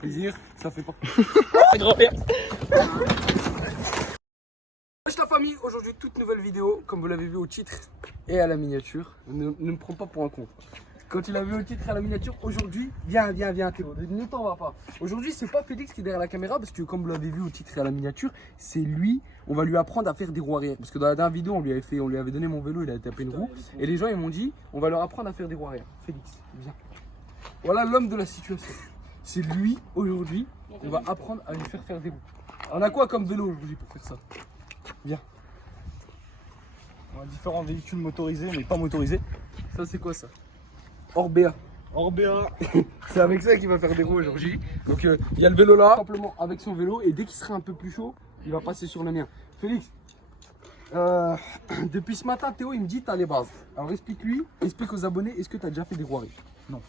Plaisir, ça fait pas. Grand-père. Wesh la famille, aujourd'hui toute nouvelle vidéo, comme vous l'avez vu au titre et à la miniature. Ne me prends pas pour un con. Quand tu l'as vu au titre et à la miniature, aujourd'hui, viens Théo, ne t'en va pas. Aujourd'hui, c'est pas Félix qui est derrière la caméra, parce que comme vous l'avez vu au titre et à la miniature, c'est lui, on va lui apprendre à faire des roues arrière. Parce que dans la dernière vidéo, on lui avait donné mon vélo, il a tapé une roue, et les gens ils m'ont dit, on va leur apprendre à faire des roues arrière. Félix, viens. Voilà l'homme de la situation. C'est lui, aujourd'hui, on va apprendre à lui faire des roues. On a quoi comme vélo aujourd'hui pour faire ça? Viens. On a différents véhicules motorisés mais pas motorisés. Ça c'est quoi ça? Orbea. Orbea. C'est avec ça qu'il va faire des roues aujourd'hui. Donc il y a le vélo là, simplement avec son vélo, et dès qu'il sera un peu plus chaud, il va passer sur le mien. Félix, depuis ce matin Théo il me dit t'as les bases. Alors explique-lui, explique aux abonnés, est-ce que t'as déjà fait des roues arrière? Non.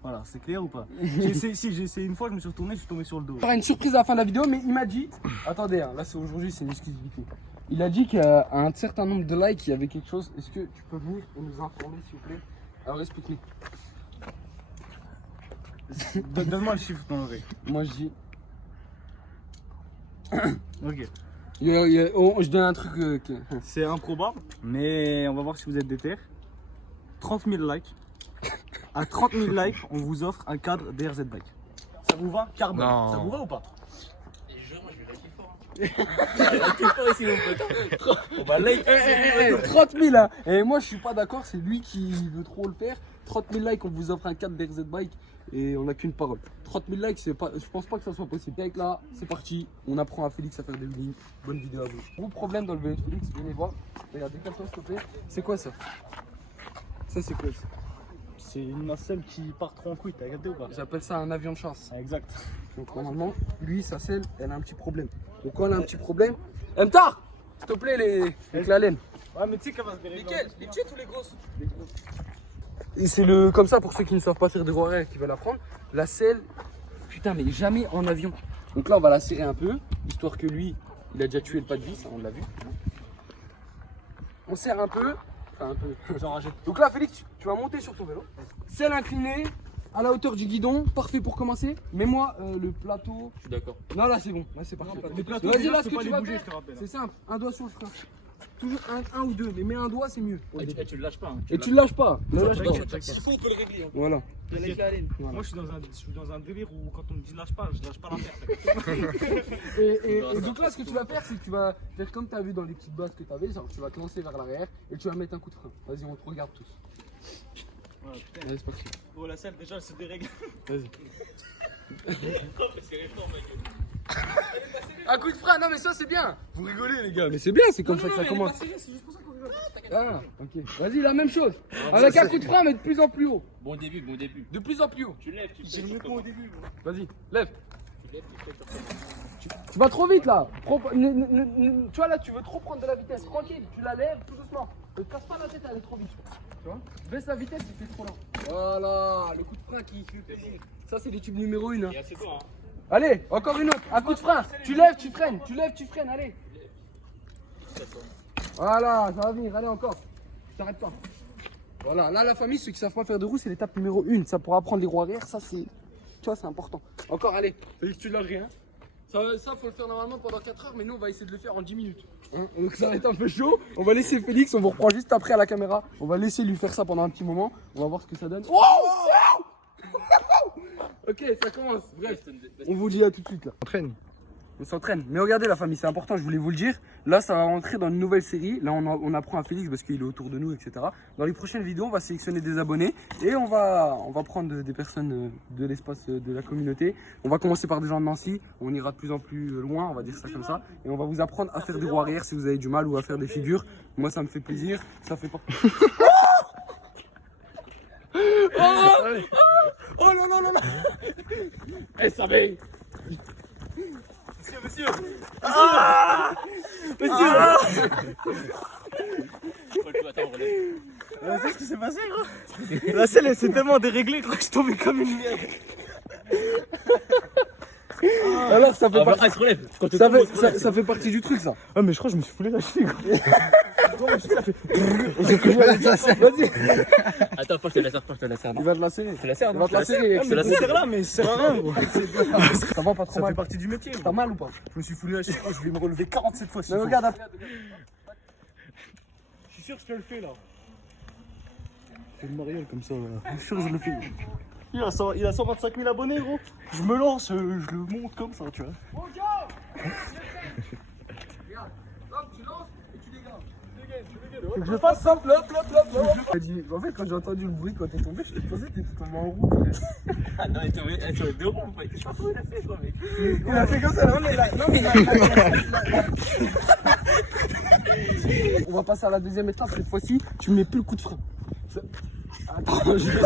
Voilà, c'est clair ou pas? J'ai essayé une fois, je me suis retourné, je suis tombé sur le dos. Il y aura une surprise à la fin de la vidéo, mais il m'a dit, attendez, hein, là c'est aujourd'hui, c'est une exclusivité. Il a dit qu'à un certain nombre de likes, il y avait quelque chose. Est-ce que tu peux venir et nous informer s'il vous plaît? Alors explique-nous. Donne-moi le chiffre dans l'oreille. Moi je dis. Ok. Je donne un truc. C'est improbable, mais on va voir si vous êtes déter. 30 000 likes. À 30 000 likes, on vous offre un cadre DRZ Bike. Ça vous va? Carbone. Non. Ça vous va ou pas? Et je jure, moi je vais liker fort. Liker fort ici, mon pote. On va like. 30 000 hein. Et moi je suis pas d'accord, c'est lui qui veut trop le faire. 30 000 likes, on vous offre un cadre DRZ Bike et on n'a qu'une parole. 30 000 likes, c'est pas, je pense pas que ça soit possible. Avec là, c'est parti, on apprend à Félix à faire des lignes. Bonne vidéo à vous. Gros problème dans le vélo de Félix, venez voir. Regarde, décale-toi s'il te plaît. C'est quoi ça? Ça c'est quoi ça? C'est une nacelle qui part trop en couille, t'as regardé ou pas? J'appelle ça un avion de chasse. Ah, exact. Donc normalement, lui, sa selle, elle a un petit problème. Donc quand elle a un petit problème, Mtar, s'il te plaît, avec la laine. Ouais, mais tu sais qu'elle va se déréguler. Lesquelles? Les petites ou les grosses? Les grosses. Et c'est le comme ça pour ceux qui ne savent pas faire de roues arrière qui veulent apprendre. La selle, putain, mais jamais en avion. Donc là, on va la serrer un peu, histoire que lui, il a déjà tué le pas de vis, hein, on l'a vu. On serre un peu. Enfin, un peu. J'enragé. Donc là, Félix, tu vas monter sur ton vélo. Selle inclinée, à la hauteur du guidon, parfait pour commencer. Mets-moi le plateau. Je suis d'accord. Non, là c'est bon, là c'est parfait. Les plateaux, Vas-y, déjà, là je ce peux que pas tu les vas bouger, faire, je te rappelle. c'est simple, un doigt sur le frein. Toujours un ou deux, mais mets un doigt c'est mieux. Tu le lâches pas. Hein. Et tu le lâches pas. Ne lâche pas. S'il faut, on peut le régler. Hein. Voilà. Moi, je suis dans un délire où quand on me dit lâche pas l'affaire. Et donc là, ce que tu vas faire, c'est que tu vas faire comme tu as vu dans les petites bases que tu avais, genre tu vas te lancer vers l'arrière et tu vas mettre un coup de frein. Vas-y, on te regarde tous. Voilà, putain. Allez, c'est parti. Oh, la selle, déjà, elle se dérègle. Vas-y. Parce qu'elle est forte, mec. Un coup de frein, non mais ça c'est bien. Vous rigolez les gars, mais c'est bien, c'est comme ça que ça commence. C'est juste pour ça qu'on rigole. Ah, ok. Vas-y, la même chose. Avec un coup de frein, mais de plus en plus haut. Bon début, bon début. De plus en plus haut. Tu lèves, tu J'ai fais. mieux pas au début. Vas-y, lève. Tu lèves, tu fais. Tu vas trop vite là. Tu vois là, tu veux trop prendre de la vitesse. Tranquille, tu la lèves tout doucement. Ne te casse pas la tête, elle est trop vite. Tu vois? Baisse la vitesse, il fait trop lent. Voilà, le coup de frein qui fait plaisir. Ça, c'est les tubes numéro 1. Hein. Et assez toi, hein. Allez, encore une autre. Un coup de frein. Tu lèves, tu freines. Tu lèves, tu freines. Allez. Voilà, ça va venir. Allez, encore. Je t'arrête pas. Voilà, là, la famille, ceux qui savent pas faire de roue, c'est l'étape numéro 1. Ça pour apprendre les roues arrière, ça c'est. Tu vois, c'est important. Encore, allez. Félix, tu lâches rien. Ça, faut le faire normalement pendant 4 heures, mais nous, on va essayer de le faire en 10 minutes. Hein, donc, ça va être un peu chaud. On va laisser Félix, on vous reprend juste après à la caméra. On va laisser lui faire ça pendant un petit moment. On va voir ce que ça donne. Wow. Ok, ça commence. Bref, on vous dit à tout de suite là. On s'entraîne. Mais regardez la famille, c'est important, je voulais vous le dire. Là, ça va rentrer dans une nouvelle série. Là, on apprend à Félix parce qu'il est autour de nous, etc. Dans les prochaines vidéos, on va sélectionner des abonnés et on va prendre des personnes de l'espace de la communauté. On va commencer par des gens de Nancy. On ira de plus en plus loin, on va dire ça comme ça. Et on va vous apprendre à faire des roues arrière si vous avez du mal ou à faire des figures. Moi, ça me fait plaisir. Ça fait pas. Oh non, non, non, non. Eh, ça va. Monsieur. Attends, relève. Tu sais ce qui s'est passé, gros? La selle, elle s'est tellement déréglée, gros, je suis tombé comme une merde. Alors ça fait, Ah, il se relève. Quand tu ça, tombes, fait, il se relève. ça fait partie du truc ça. Ah, mais je crois que je me suis foulé la cheville, gros. Vas-y. Attends, pas je te la serre, pas je te la serre. Il va te la serrer. Je te la serre, Il non va te la serrer. Ah, mais Excellent. c'est là, mais ça sert à rien, gros. Ça va pas trop Ça fait mal. partie du métier. T'as mal ou pas? Je me suis foulé la cheville, je vais me relever 47 fois. Mais regarde après. Je suis sûr que je te le fais là. Je fais le mariole comme ça, là. Je suis sûr que je le fais. Il a 125 000 abonnés, gros. Je me lance, je le monte comme ça, tu vois. Regarde, hop, tu lances et tu dégages. Faut que je le fasse simple, hop, hop, hop, hop. En fait, quand j'ai entendu le bruit, quand t'es tombé, je te pensais que t'étais tombé en roue, frère. Ah non, il est sur les deux ronds, mec. Je sais pas comment il a fait, quoi, mec. Il a fait comme ça, non mais il a... On va passer à la deuxième étape, cette fois-ci, tu mets plus le coup de frein. Attends, je vais...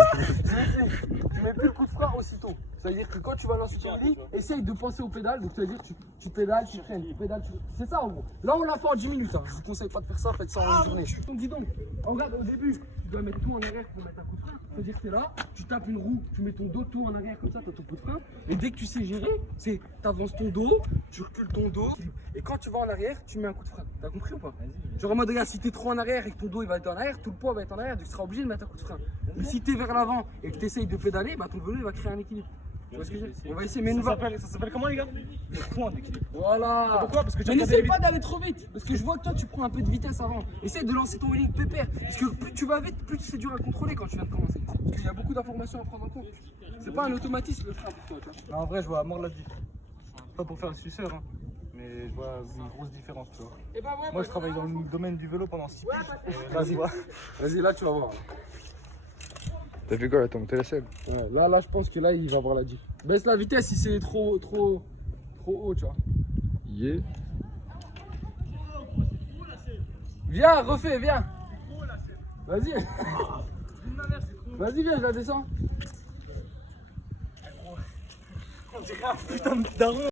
Tu mets plus le coup de frein aussitôt. C'est-à-dire que quand tu vas lancer ton lit, essaye de penser au pédale. Donc, c'est-à-dire que tu pédales, tu freines, tu pédales, tu... C'est ça en gros. Là, on l'a fait en 10 minutes. Hein. Je vous conseille pas de faire ça, faites ça en une journée. Donc, dis donc, regarde, au début, tu dois mettre tout en arrière pour mettre un coup de frein. C'est-à-dire que t'es là, tu tapes une roue, tu mets ton dos tout en arrière comme ça, t'as ton coup de frein. Et dès que tu sais gérer, c'est t'avances ton dos, tu recules ton dos. Et quand tu vas en arrière, tu mets un coup de frein. T'as compris ou pas? Genre en mode, regarde, si t'es trop en arrière et que ton dos il va être en arrière, tout le poids va être en arrière, donc tu seras obligé de mettre un coup de frein. Mais si t'es vers l'avant et que t'essayes de pédaler, bah ton vélo il va créer un équilibre. Tu vois ce que je veux dire? On va essayer, mais nous va. Ça s'appelle comment, les gars? Le point d'équilibre. Voilà. Pourquoi? Parce que tu Mais as n'essaye regardé pas d'aller trop vite, parce que je vois que toi tu prends un peu de vitesse avant. Essaye de lancer ton wheeling pépère, parce que plus tu vas vite, plus c'est dur à contrôler quand tu viens de commencer. Parce qu'il y a beaucoup d'informations à prendre en compte. C'est pas un automatisme le frein pour toi, tu vois. En vrai, je vois à mort la différence. Pas pour faire le suceur, hein, mais je vois une grosse différence, tu vois. Et bah ouais, Moi, je travaille dans le domaine du vélo pendant 6 piges. Vas-y, vas-y, là tu vas voir. T'as vu quoi là, t'as monté la selle? Ouais, là je pense que là il va avoir la diff. Baisse la vitesse si c'est trop haut, tu vois. Yeah. Viens, refais, viens. Vas-y. Vas-y, viens, je la descends. On dirait un putain de daron.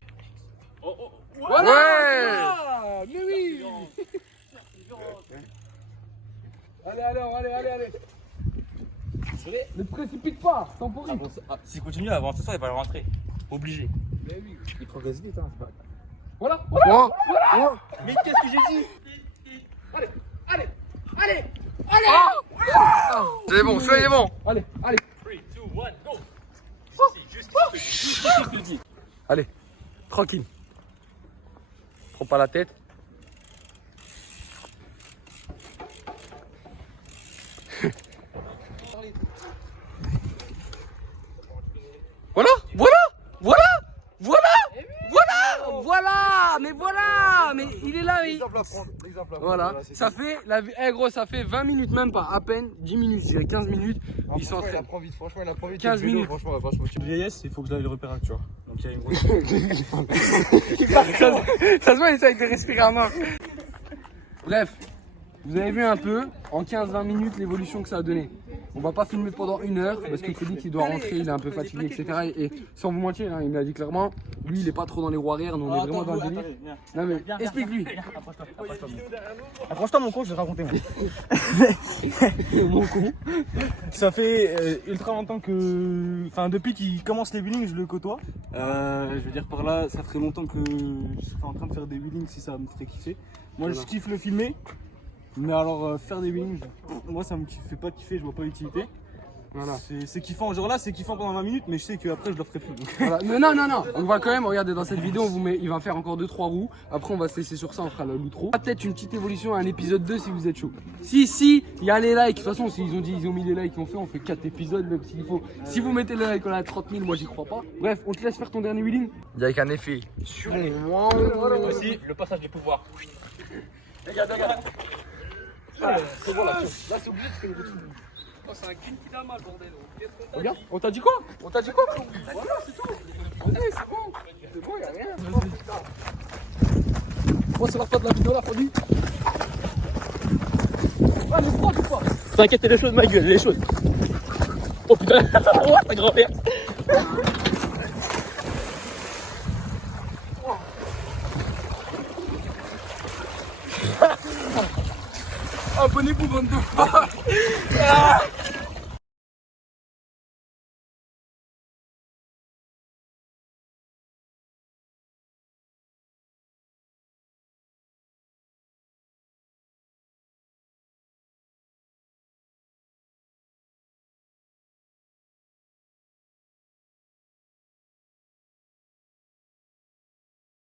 Voilà, Ouais. voilà. Mais oui. Allez. Ne te précipite pas, temporise. S'il continue avant ce soir, il va le rentrer. Obligé. Mais oui, il progresse vite, hein, c'est pas... Voilà. Oh, oh. Mais qu'est-ce que j'ai dit? Allez. C'est bon, celui-là il est bon. Allez. 3, 2, 1, go! Allez, tranquille. Prends pas la tête. Voilà, mais il est là, oui. Voilà, ça fait, gros, ça fait 20 minutes, même pas, à peine, 10 minutes, je dirais 15 minutes. Ils sont en train. Il apprend vite, franchement, il apprend vite. 15 minutes. Franchement, Une vieillesse, il faut que j'aille le repérage, tu vois. Donc il y a une grosse. Ça se voit, il essaie de respirer à mort. Bref, vous avez vu un peu, en 15-20 minutes, l'évolution que ça a donné. On va pas filmer pendant 1 heure parce qu'il dit qu'il doit rentrer, il est un peu fatigué, etc. Et sans vous mentir, hein, il m'a dit clairement, lui il est pas trop dans les roues arrière, nous on est vraiment dans le délire. Non mais explique-lui. Approche-toi mon con, je vais te raconter. Mon con. Ça fait ultra longtemps que. Enfin, depuis qu'il commence les wheelings, je le côtoie. Je veux dire par là, ça ferait longtemps que je serais en train de faire des wheelings si ça me ferait kiffer. Moi je kiffe le filmer. Mais alors faire des wheelings, moi ça me fait pas kiffer, je vois pas l'utilité. Voilà. C'est kiffant, genre là c'est kiffant pendant 20 minutes, mais je sais qu'après je le ferai plus. Donc. Voilà. Mais non, on va quand même, regardez dans cette vidéo, on vous met, il va faire encore 2-3 roues. Après on va se laisser sur ça, on fera l'outro. Peut-être une petite évolution à un épisode 2 si vous êtes chaud. Si, il y a les likes, de toute façon s'ils ont mis les likes qu'on fait, on fait 4 épisodes même s'il faut. Si vous mettez les likes, on a 30 000, moi j'y crois pas. Bref, on te laisse faire ton dernier wheeling. Il y a avec un effet. Aussi, le passage du pouvoir. Regarde. C'est bon là, c'est obligé de faire une route. Oh, c'est un cul qui a mal, bordel. Regarde, on t'a dit quoi? Voilà, c'est tout. Allez, c'est bon, y'a rien. Oh, c'est la fin de la vidéo, la folie. Ah, elle est froide ou pas? T'inquiète, elle est chaude, ma gueule, elle est chaude. Oh putain, oh, ta grand-mère. Abonnez-vous, bande de